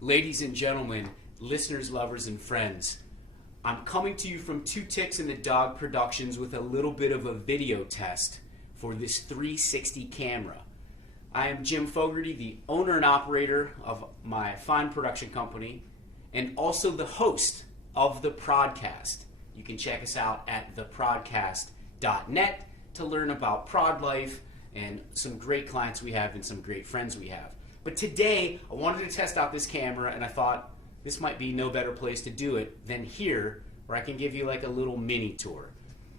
Ladies and gentlemen, listeners, lovers, and friends, I'm coming to you from Two Ticks and the Dog Productions with a little bit of a video test for this 360 camera. I am Jim Fogarty, the owner and operator of my fine production company, and also the host of the Prodcast. You can check us out at theprodcast.net to learn about prod life and some great clients we have and some great friends we have. But today, I wanted to test out this camera, and I thought this might be no better place to do it than here, where I can give you like a little mini tour.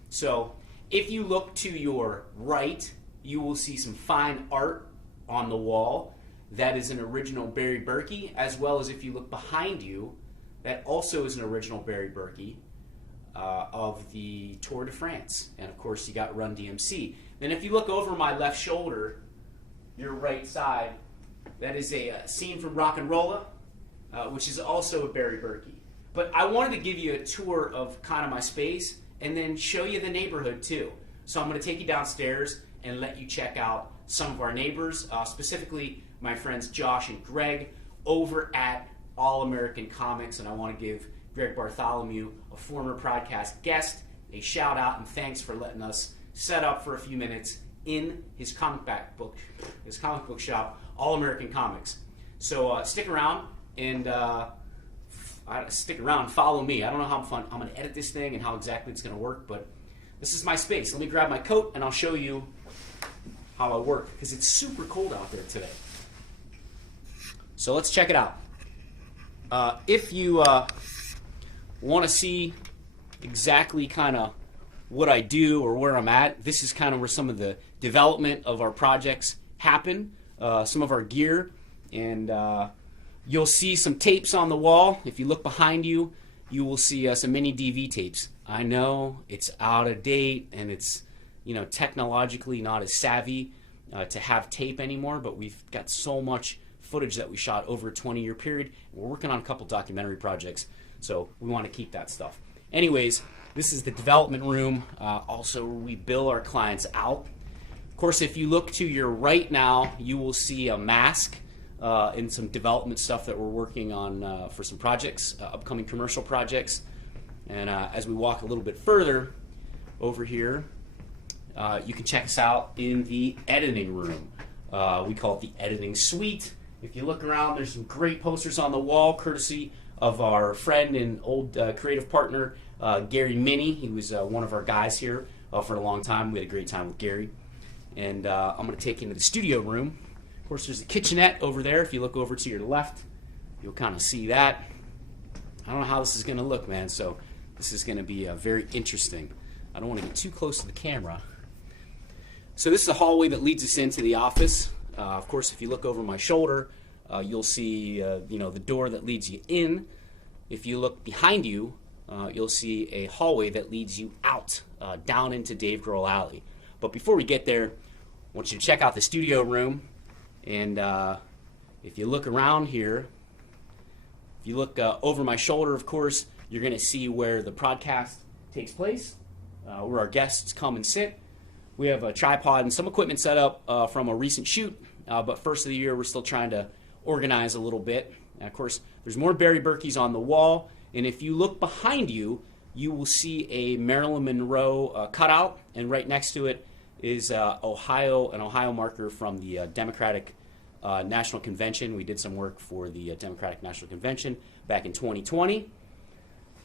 So, if you look to your right, you will see some fine art on the wall. That is an original Barry Berkey, as well as if you look behind you, that also is an original Barry Berkey of the Tour de France. And of course, you got Run DMC. Then if you look over my left shoulder, your right side, that is a scene from Rock and Rolla, which is also a Barry Berkey. But I wanted to give you a tour of kind of my space and then show you the neighborhood too. So I'm going to take you downstairs and let you check out some of our neighbors, specifically my friends Josh and Greg over at All American Comics. And I want to give Greg Bartholomew, a former Prodcast guest, a shout out and thanks for letting us set up for a few minutes in his comic book shop, All American Comics. So stick around and follow me. I don't know how I'm going to edit this thing and how exactly it's going to work, but this is my space. Let me grab my coat and I'll show you how I work, because it's super cold out there today. So let's check it out. If you want to see exactly kind of what I do or where I'm at, this is kind of where some of the development of our projects happen, some of our gear, and you'll see some tapes on the wall. If you look behind you, you will see some mini DV tapes. I know it's out of date and it's technologically not as savvy to have tape anymore, but we've got so much footage that we shot over a 20-year period. We're working on a couple documentary projects, so we want to keep that stuff. Anyways, this is the development room, also where we bill our clients out. Of course, if you look to your right now, you will see a mask and some development stuff that we're working on for some projects, upcoming commercial projects. And as we walk a little bit further over here, you can check us out in the editing room. We call it the editing suite. If you look around, there's some great posters on the wall, courtesy of our friend and old creative partner, Gary Minnie. He was one of our guys here for a long time. We had a great time with Gary. And I'm going to take you into the studio room. Of course, there's a kitchenette over there. If you look over to your left, you'll kind of see that. I don't know how this is going to look, man, so this is going to be very interesting. I don't want to get too close to the camera. So this is the hallway that leads us into the office. Of course, if you look over my shoulder, you'll see the door that leads you in. If you look behind you, you'll see a hallway that leads you out, down into Dave Grohl Alley. But before we get there, I want you to check out the studio room. And if you look around here, if you look over my shoulder, of course, you're going to see where the Prodcast takes place, where our guests come and sit. We have a tripod and some equipment set up from a recent shoot, but first of the year we're still trying to organize a little bit. And of course, there's more Barry Berkeys on the wall, and if you look behind you, you will see a Marilyn Monroe cutout, and right next to it is an Ohio marker from the Democratic National Convention. We did some work for the Democratic National Convention back in 2020.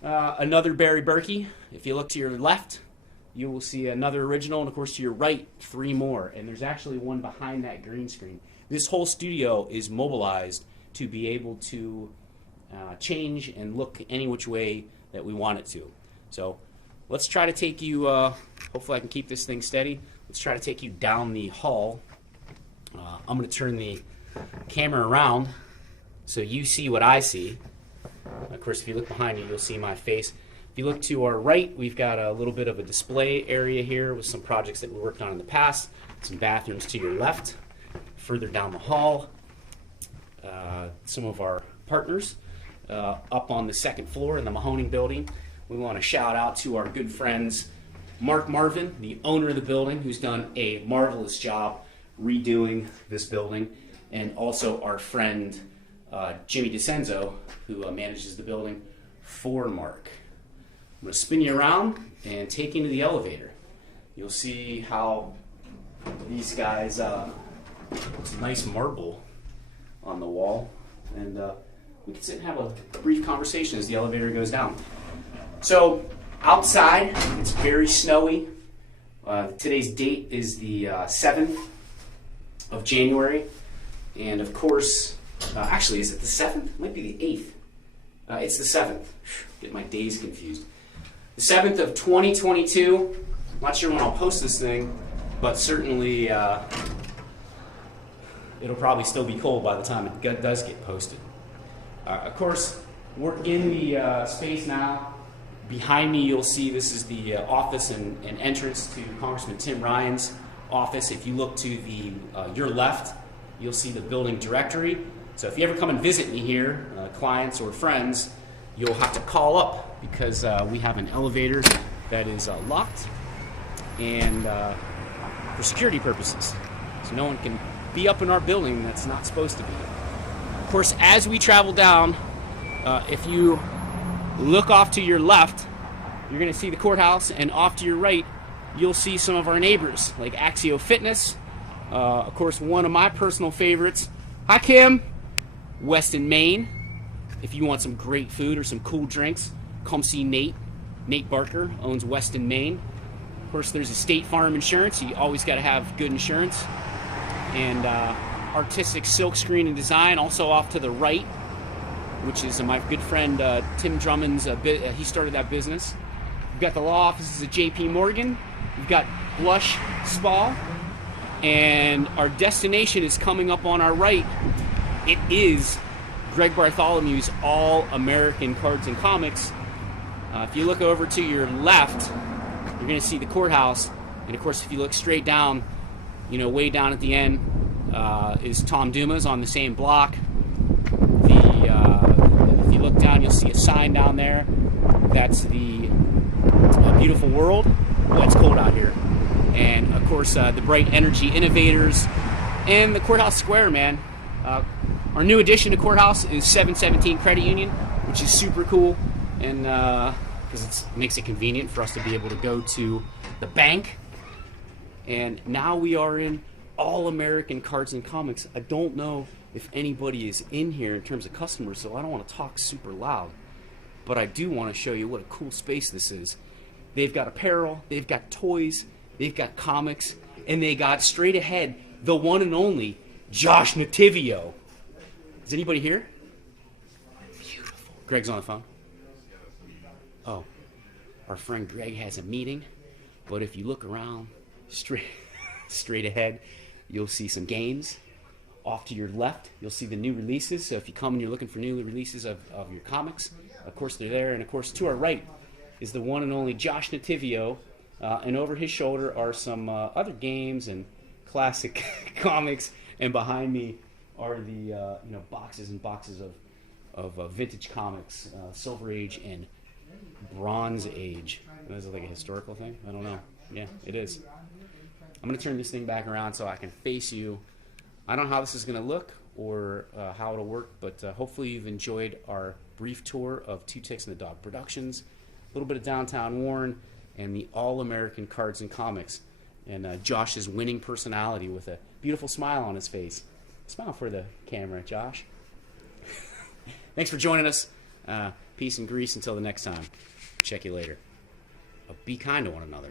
Another Barry Berkey. If you look to your left, you will see another original, and of course to your right, 3 more. And there's actually one behind that green screen. This whole studio is mobilized to be able to change and look any which way that we want it to. So let's try to take you, hopefully I can keep this thing steady. Let's try to take you down the hall. I'm going to turn the camera around so you see what I see. Of course, if you look behind you, you'll see my face. If you look to our right, we've got a little bit of a display area here with some projects that we worked on in the past. Some bathrooms to your left. Further down the hall, some of our partners up on the 2nd floor in the Mahoning building. We want to shout out to our good friends Mark Marvin, the owner of the building, who's done a marvelous job redoing this building, and also our friend Jimmy DeCenzo, who manages the building, for Mark. I'm going to spin you around and take you into the elevator. You'll see how these guys, it's a nice marble on the wall, and we can sit and have a brief conversation as the elevator goes down. So outside, it's very snowy. Today's date is the 7th of January, and of course, actually, is it the 7th? It might be the 8th. It's the 7th. Get my days confused. The 7th of 2022. I'm not sure when I'll post this thing, but certainly it'll probably still be cold by the time it does get posted. Of course, we're in the space now. Behind me, you'll see this is the office and entrance to Congressman Tim Ryan's office. If you look to the your left, you'll see the building directory. So if you ever come and visit me here, clients or friends, you'll have to call up because we have an elevator that is locked and for security purposes. So no one can be up in our building that's not supposed to be. Of course, as we travel down, if you look off to your left, you're going to see the courthouse, and off to your right, you'll see some of our neighbors, like Axio Fitness. Of course, one of my personal favorites, hi Kim, Weston, Maine. If you want some great food or some cool drinks, come see Nate. Nate Barker owns Weston, Maine. Of course, there's a State Farm Insurance. You always got to have good insurance. And Artistic Silk Screen and Design, also off to the right, which is my good friend Tim Drummond's, he started that business. We've got the law offices at J.P. Morgan. We've got Blush Spa. And our destination is coming up on our right. It is Greg Bartholomew's All-American Cards and Comics. If you look over to your left, you're going to see the courthouse. And of course, if you look straight down, you know, way down at the end is Tom Dumas on the same block. If you look down, you'll see a sign down there. That's the Beautiful World. Oh, it's cold out here. And of course, the Bright Energy Innovators and the Courthouse Square, man. Our new addition to Courthouse is 717 Credit Union, which is super cool, and because it makes it convenient for us to be able to go to the bank. And now we are in All-American Cards and Comics. I don't know if anybody is in here in terms of customers, so I don't want to talk super loud. But I do want to show you what a cool space this is. They've got apparel, they've got toys, they've got comics, and they got straight ahead the one and only Josh Nativio. Is anybody here? Beautiful. Greg's on the phone. Oh, our friend Greg has a meeting, but if you look around straight ahead, you'll see some games. Off to your left, you'll see the new releases. So if you come and you're looking for new releases of your comics, of course they're there. And of course, to our right is the one and only Josh Nativio. And over his shoulder are some other games and classic comics. And behind me are the boxes and boxes of vintage comics, Silver Age and Bronze Age. Is it like a historical thing? I don't know. Yeah, it is. I'm going to turn this thing back around so I can face you. I don't know how this is going to look or how it'll work, but hopefully you've enjoyed our brief tour of Two Ticks and the Dog Productions, a little bit of downtown Warren, and the All-American Cards and Comics, and Josh's winning personality with a beautiful smile on his face. Smile for the camera, Josh. Thanks for joining us. Peace and grease until the next time. Check you later. Be kind to one another.